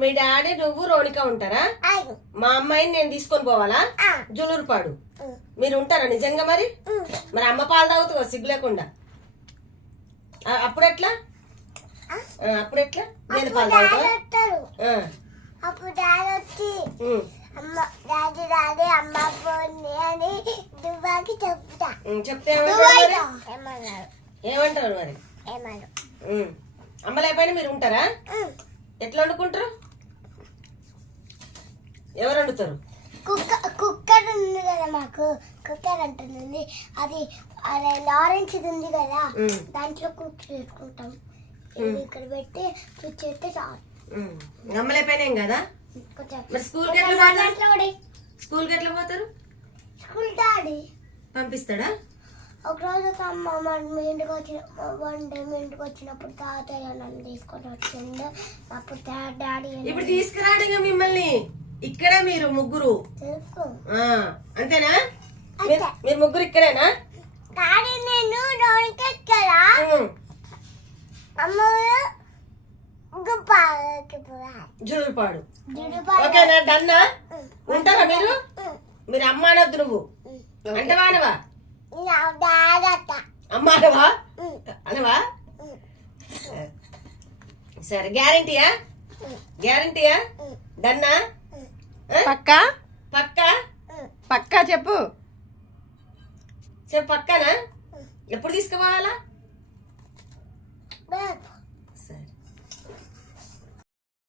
మీ daddy నువ్వు రోనిక ఉంటారా? మా అమ్మాయిని నేను తీసుకొని పోవాలా? జులూరుపాడు. మీరు ఉంటారా నిజంగా మరి. మరి అమ్మ పాలు తాగుతుంది సిగ్గు లేకుండా? అప్పుడెట్లా? అప్పుడెట్లా? నేను అప్పుడు పాలు తాగుతా అప్పుడు దువ్వాకి చెప్తా చెప్తే ఏమంటారు మరి? ఏమంటారు మరి? ఉంటారా. ఎట్లా వండుకుంటారు? ఎవరు వండుతారు? కుక్క కుక్కర్ ఉంది కదా మాకు. కుక్కర్ అంటుంది. అది అదే లారెన్స్ ఇది ఉంది కదా. దాంట్లో కుక్ చేసుకుంటాం ఇక్కడ పెట్టి స్విచ్ చేస్తే చాలు. ఉం. అమ్మ లేకపోయినా ఏం కదా? కొంచెం మరి స్కూల్కి ఎట్లా పోతారు? స్కూల్కి ఎట్లా పోతారు? School daddy. పంపిస్తాడా? ఒక రోజు ఒక అమ్మ మన మీ ఇంటికి వచ్చిన వన్ డే మీ ఇంటికి వచ్చినప్పుడు తాతయ్య నన్ను తీసుకొని వచ్చిండు. అప్పుడు డాడీ ఇప్పుడు తీసుకురాడు ఇక మిమ్మల్ని. ఇక్కడే మీరు ముగ్గురు. అంతేనా? మీరు ముగ్గురు ఇక్కడేనా? డాడీ నేను డోనికి ఎక్కడా. అమ్మ దిడుపాడు ఓకేనా డన్నా? ఉంటారా మీరు? మీరు అమ్మ అనొద్దు నువ్వు. అంటవా అనవా? అమ్మ అనవా? అనవా? సరే గ్యారంటీయా? గ్యారంటీయా? డన్నా? పక్క? పక్క? పక్క చెప్పు. చెప్పు పక్కనా? ఎప్పుడు తీసుకుపోవాలా?